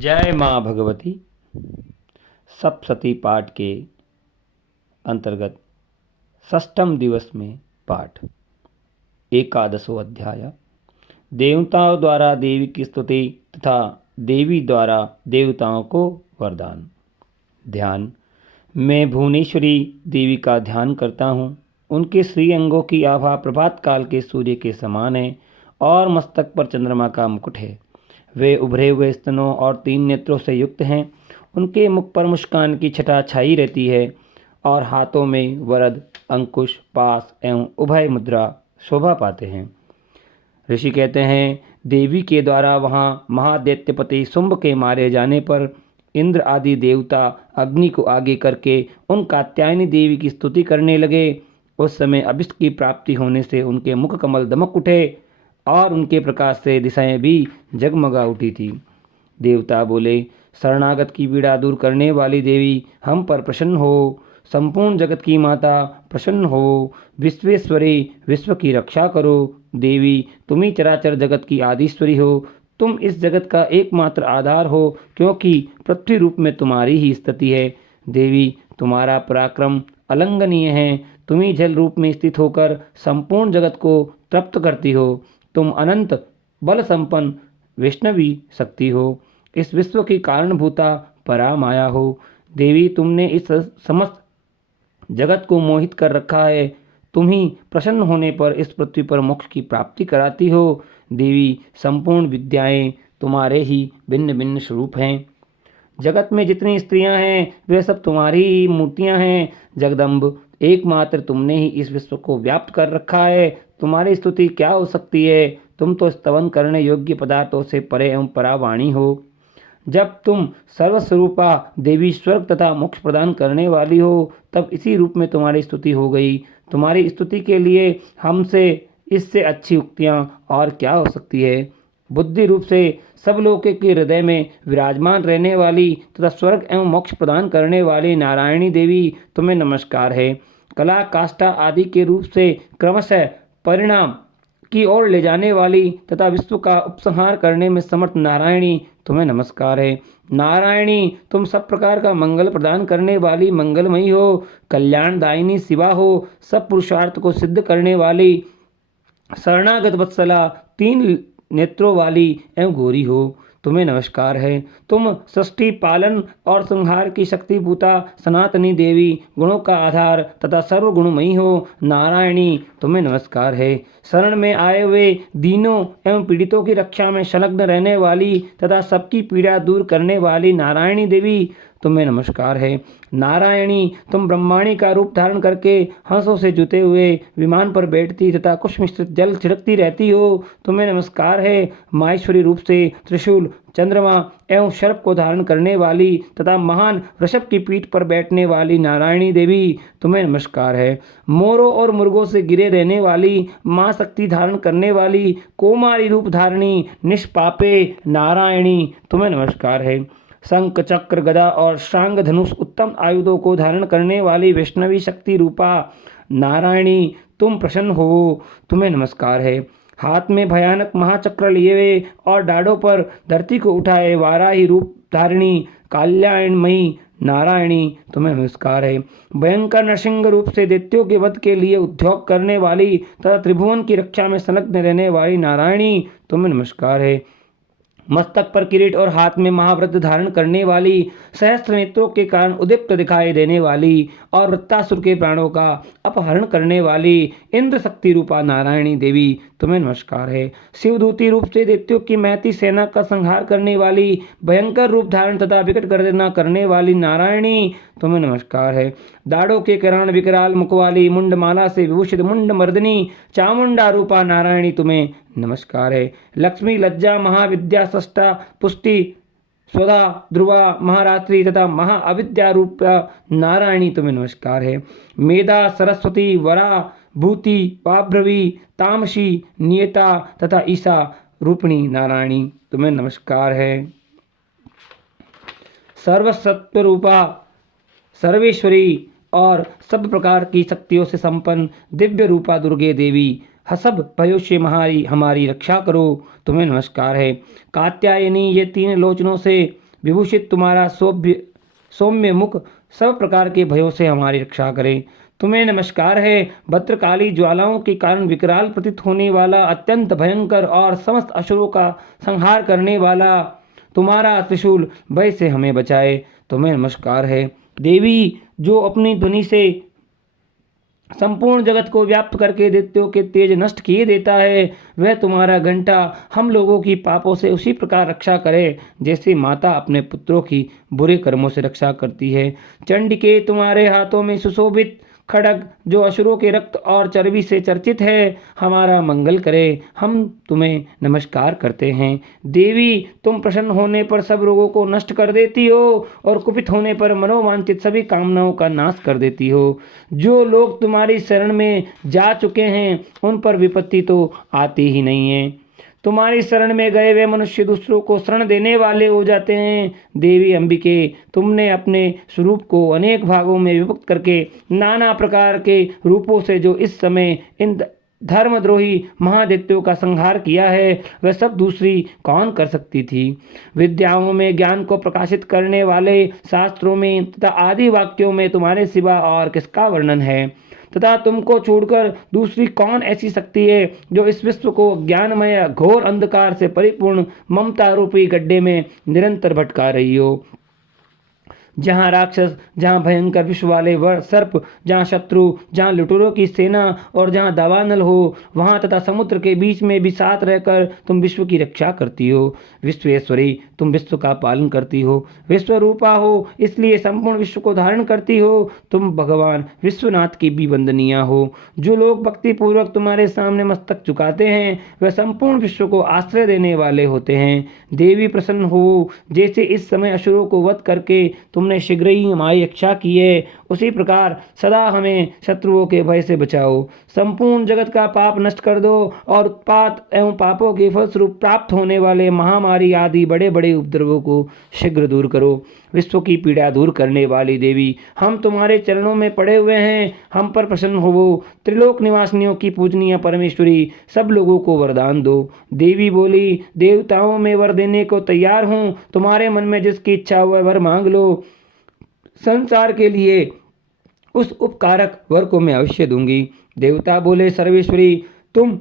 जय माँ भगवती सप्तशती पाठ के अंतर्गत षष्ठम दिवस में पाठ एकादशो अध्याय देवताओं द्वारा देवी की स्तुति तथा देवी द्वारा देवताओं को वरदान। ध्यान। मैं भुवनेश्वरी देवी का ध्यान करता हूँ। उनके श्री अंगों की आभा प्रभात काल के सूर्य के समान है और मस्तक पर चंद्रमा का मुकुट है। वे उभरे हुए स्तनों और 3 नेत्रों से युक्त हैं। उनके मुख पर मुस्कान की छटा छाई रहती है और हाथों में वरद, अंकुश, पास एवं उभय मुद्रा शोभा पाते हैं। ऋषि कहते हैं, देवी के द्वारा वहाँ महादैत्यपति शुंभ के मारे जाने पर इंद्र आदि देवता अग्नि को आगे करके उन कात्यायनी देवी की स्तुति करने लगे। उस समय अभिष्ट की प्राप्ति होने से उनके मुख कमल दमक उठे और उनके प्रकाश से दिशाएं भी जगमगा उठी थी। देवता बोले, शरणागत की पीड़ा दूर करने वाली देवी, हम पर प्रसन्न हो। संपूर्ण जगत की माता, प्रसन्न हो। विश्वेश्वरी, विश्व की रक्षा करो। देवी, तुम ही चराचर जगत की आदिश्वरी हो। तुम इस जगत का एकमात्र आधार हो, क्योंकि पृथ्वी रूप में तुम्हारी ही स्थिति है। देवी, तुम्हारा पराक्रम अलंघनीय है। तुम ही जल रूप में स्थित होकर संपूर्ण जगत को तृप्त करती हो। तुम अनंत बल संपन्न वैष्णवी शक्ति हो। इस विश्व की कारणभूता परा माया हो। देवी, तुमने इस समस्त जगत को मोहित कर रखा है। तुम ही प्रसन्न होने पर इस पृथ्वी पर मोक्ष की प्राप्ति कराती हो। देवी, संपूर्ण विद्याएं तुम्हारे ही भिन्न भिन्न स्वरूप हैं। जगत में जितनी स्त्रियां हैं वे सब तुम्हारी ही मूर्तियां हैं। जगदम्ब, एकमात्र तुमने ही इस विश्व को व्याप्त कर रखा है। तुम्हारी स्तुति क्या हो सकती है? तुम तो स्तवन करने योग्य पदार्थों से परे एवं परावाणी हो। जब तुम सर्वस्वरूपा देवी स्वर्ग तथा मोक्ष प्रदान करने वाली हो, तब इसी रूप में तुम्हारी स्तुति हो गई। तुम्हारी स्तुति के लिए हमसे इससे अच्छी उक्तियाँ और क्या हो सकती है? बुद्धि रूप से सब लोगों के हृदय में विराजमान रहने वाली तथा स्वर्ग एवं मोक्ष प्रदान करने वाली नारायणी देवी, तुम्हें नमस्कार है। कला, काष्ठा आदि के रूप से क्रमशः परिणाम की ओर ले जाने वाली तथा विश्व का उपसंहार करने में समर्थ नारायणी, तुम्हें नमस्कार है। नारायणी, तुम सब प्रकार का मंगल प्रदान करने वाली मंगलमयी हो। कल्याणदायिनी शिवा हो। सब पुरुषार्थ को सिद्ध करने वाली शरणागत वत्सला, 3 नेत्रों वाली एवं गौरी हो, तुम्हें नमस्कार है। तुम सृष्टि, पालन और संहार की शक्तिभूता सनातनी देवी, गुणों का आधार तथा सर्वगुणमयी हो। नारायणी, तुम्हें नमस्कार है। शरण में आए हुए दीनों एवं पीड़ितों की रक्षा में संलग्न रहने वाली तथा सबकी पीड़ा दूर करने वाली नारायणी देवी, तुम्हें नमस्कार है। नारायणी, तुम ब्रह्माणी का रूप धारण करके हंसों से जुते हुए विमान पर बैठती तथा कुश मिश्रित जल छिड़कती रहती हो, तुम्हें नमस्कार है। माहेश्वरी रूप से त्रिशूल, चंद्रमा एवं सर्प को धारण करने वाली तथा महान वृषभ की पीठ पर बैठने वाली नारायणी देवी, तुम्हें नमस्कार है। मोरों और मुर्गों से गिरे रहने वाली, माँ शक्ति धारण करने वाली, कोमारी रूप धारणी, निष्पापे नारायणी, तुम्हें नमस्कार है। शंख, चक्र, गदा और शांग धनुष उत्तम आयुधों को धारण करने वाली वैष्णवी शक्ति रूपा नारायणी, तुम प्रसन्न हो, तुम्हें नमस्कार है। हाथ में भयानक महाचक्र लिए हुए और डाढ़ों पर धरती को उठाए वाराही रूप धारिणी कल्याणमयी नारायणी, तुम्हें नमस्कार है। भयंकर नरसिंह रूप से दैत्यों के वध के लिए उद्योग करने वाली तथा त्रिभुवन की रक्षा में संलग्न रहने वाली नारायणी, तुम्हें नमस्कार है। मस्तक पर किरीट और हाथ में महाव्रत धारण करने वाली, सहस्त्र नेत्रों के कारण उदीप्त दिखाई देने वाली और वृत्तासुर के प्राणों का अपहरण करने वाली इंद्र शक्ति रूपा नारायणी देवी, तुम्हें नमस्कार है। शिवदूती रूप से दैत्यों की महती सेना का संहार करने वाली, भयंकर रूप धारण तथा विकट गर्जना करने वाली नारायणी, तुम्हें नमस्कार है। दाढ़ों के कारण विकराल मुख वाली, मुंडमाला से विभूषित मुंड मर्दिनी चामुंडा रूपा नारायणी, तुम्हें नमस्कार है। लक्ष्मी, लज्जा, महाविद्या, सष्टा, पुष्टि, स्वधा, ध्रुवा, महारात्रि तथा महाअविद्या रूप नारायणी, तुम्हें नमस्कार है। मेधा, सरस्वती, वरा, भूति, पाभ्रवी, तामसी, नियता तथा ईशा रूपिणी नारायणी, तुम्हें नमस्कार है। सर्वसत्व रूपा सर्वेश्वरी और सब प्रकार की शक्तियों से संपन्न दिव्य रूपा दुर्गे देवी, हसब भयो से हमारी रक्षा करो, तुम्हें नमस्कार है। कात्यायनी, ये 3 लोचनों से विभूषित तुम्हारा सौम्य मुख सब प्रकार के भयों से हमारी रक्षा करे। तुम्हें नमस्कार है। भद्रकाली ज्वालाओं के कारण विकराल प्रतीत होने वाला, अत्यंत भयंकर और समस्त असुरों का संहार करने वाला तुम्हारा त्रिशूल भय से हमें बचाए। तुम्हें नमस्कार है। देवी, जो अपनी ध्वनि से संपूर्ण जगत को व्याप्त करके दैत्यों के तेज नष्ट किए देता है, वह तुम्हारा घंटा हम लोगों की पापों से उसी प्रकार रक्षा करे जैसे माता अपने पुत्रों की बुरे कर्मों से रक्षा करती है। चंडिके, तुम्हारे हाथों में सुशोभित खड्ग जो असुरों के रक्त और चर्बी से चर्चित है, हमारा मंगल करे। हम तुम्हें नमस्कार करते हैं। देवी, तुम प्रसन्न होने पर सब रोगों को नष्ट कर देती हो और कुपित होने पर मनोवांछित सभी कामनाओं का नाश कर देती हो। जो लोग तुम्हारी शरण में जा चुके हैं उन पर विपत्ति तो आती ही नहीं है। तुम्हारी शरण में गए वे मनुष्य दूसरों को शरण देने वाले हो जाते हैं। देवी अंबिके, तुमने अपने स्वरूप को अनेक भागों में विभक्त करके नाना प्रकार के रूपों से जो इस समय इन धर्मद्रोही महादैत्यों का संहार किया है, वह सब दूसरी कौन कर सकती थी। विद्याओं में ज्ञान को प्रकाशित करने वाले शास्त्रों में तथा आदि वाक्यों में तुम्हारे सिवा और किसका वर्णन है, तथा तुमको छोड़कर दूसरी कौन ऐसी शक्ति है जो इस विश्व को ज्ञानमय घोर अंधकार से परिपूर्ण ममता रूपी गड्ढे में निरंतर भटका रही हो। जहाँ राक्षस, जहाँ भयंकर विश्व वाले सर्प, जहाँ शत्रु, जहाँ लुटेरों की सेना और जहाँ दावानल हो, वहाँ तथा समुद्र के बीच में भी साथ रहकर तुम विश्व की रक्षा करती हो। विश्वेश्वरी, तुम विश्व का पालन करती हो। विश्व रूपा हो, इसलिए संपूर्ण विश्व को धारण करती हो। तुम भगवान विश्वनाथ की भी वंदनीय हो। जो लोग भक्ति पूर्वक तुम्हारे सामने मस्तक झुकाते हैं, वह संपूर्ण विश्व को आश्रय देने वाले होते हैं। देवी, प्रसन्न हो। जैसे इस समय असुरों को वध करके तुमने शीघ्र ही हमारी रक्षा की है, उसी प्रकार सदा हमें शत्रुओं के भय से बचाओ। संपूर्ण जगत का पाप नष्ट कर दो और उत्पात एवं पापों के फलस्वरूप प्राप्त होने वाले महामारी आदि बड़े बड़े उपद्रवों को शीघ्र दूर करो। विश्व की पीड़ा दूर करने वाली देवी, हम तुम्हारे चरणों में पड़े हुए हैं, हम पर प्रसन्न हो। त्रिलोक निवासियों की पूजनीय परमेश्वरी, सब लोगों को वरदान दो। देवी बोली, देवताओं में वर देने को तैयार हूँ। तुम्हारे मन में जिसकी इच्छा हुआ वर मांग लो। संसार के लिए उस उपकारक वर को मैं अवश्य दूंगी। देवता बोले, सर्वेश्वरी, तुम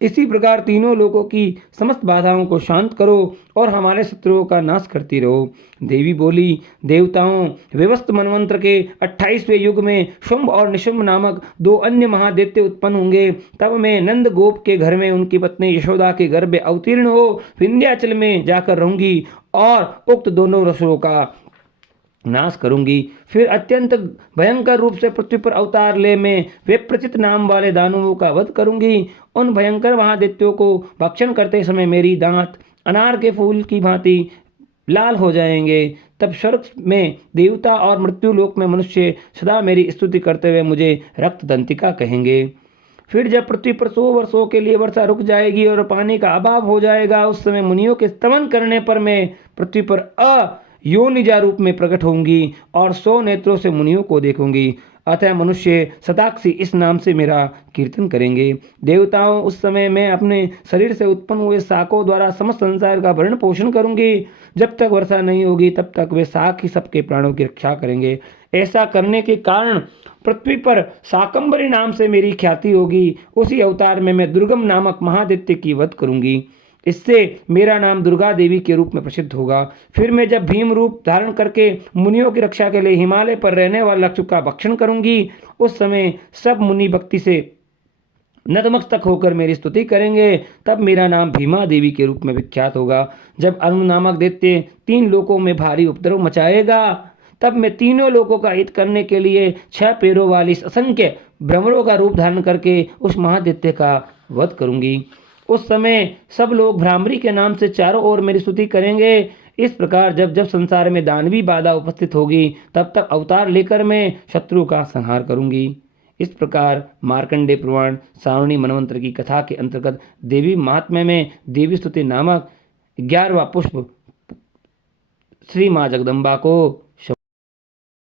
इसी प्रकार तीनों लोगों की समस्त बाधाओं को शांत करो और हमारे शत्रुओं का नाश करती रहो। देवी बोली, देवताओं, व्यवस्थ मनवंत्र के 28वें युग में शुंभ और निशुंभ नामक 2 अन्य महादैत्य उत्पन्न होंगे। तब मैं नंद गोप के घर में उनकी पत्नी यशोदा के गर्भ में अवतीर्ण हो विंध्याचल में जाकर रहूंगी और उक्त दोनों असुरों का नाश करूंगी। फिर अत्यंत भयंकर रूप से पृथ्वी पर अवतार ले मैं विप्रचित नाम वाले दानवों का वध करूंगी। उन भयंकर महादैत्यों को भक्षण करते समय मेरी दांत अनार के फूल की भांति लाल हो जाएंगे। तब स्वर्ग में देवता और मृत्यु लोक में मनुष्य सदा मेरी स्तुति करते हुए मुझे रक्त दंतिका कहेंगे। फिर जब पृथ्वी पर 100 वर्षों के लिए वर्षा रुक जाएगी और पानी का अभाव हो जाएगा, उस समय मुनियों के स्तमन करने पर मैं पृथ्वी पर योनिजा रूप में प्रकट होंगी और 100 नेत्रों से मुनियों को देखूंगी। अतः मनुष्य शताक्षी इस नाम से मेरा कीर्तन करेंगे। देवताओं, उस समय मैं अपने शरीर से उत्पन्न हुए शाकों द्वारा समस्त संसार का भरण पोषण करूंगी। जब तक वर्षा नहीं होगी तब तक वे शाक ही सबके प्राणों की रक्षा करेंगे। ऐसा करने के कारण पृथ्वी पर शाकंभरी नाम से मेरी ख्याति होगी। उसी अवतार में मैं दुर्गम नामक महादैत्य की वध करूंगी। इससे मेरा नाम दुर्गा देवी के रूप में प्रसिद्ध होगा। फिर मैं जब भीम रूप धारण करके मुनियों की रक्षा के लिए हिमालय पर रहने वाले लक्षु का भक्षण करूंगी, उस समय सब मुनि भक्ति से नतमस्तक होकर मेरी स्तुति करेंगे। तब मेरा नाम भीमा देवी के रूप में विख्यात होगा। जब अरुण नामक दैत्य 3 लोकों में भारी उपद्रव मचाएगा, तब मैं तीनों लोकों का हित करने के लिए 6 पैरों वाली असंख्य भ्रमरों का रूप धारण करके उस महादैत्य का वध करूंगी। उस समय सब लोग भ्रामरी के नाम से चारों ओर मेरी स्तुति करेंगे। इस प्रकार जब जब संसार में दानवी बाधा उपस्थित होगी, तब तक अवतार लेकर मैं शत्रु का संहार करूंगी। इस प्रकार मार्कंडेय पुराण सारुणी मनवंतर की कथा के अंतर्गत देवी महात्म्य में देवी स्तुति नामक 11वां पुष्प श्री माँ जगदम्बा को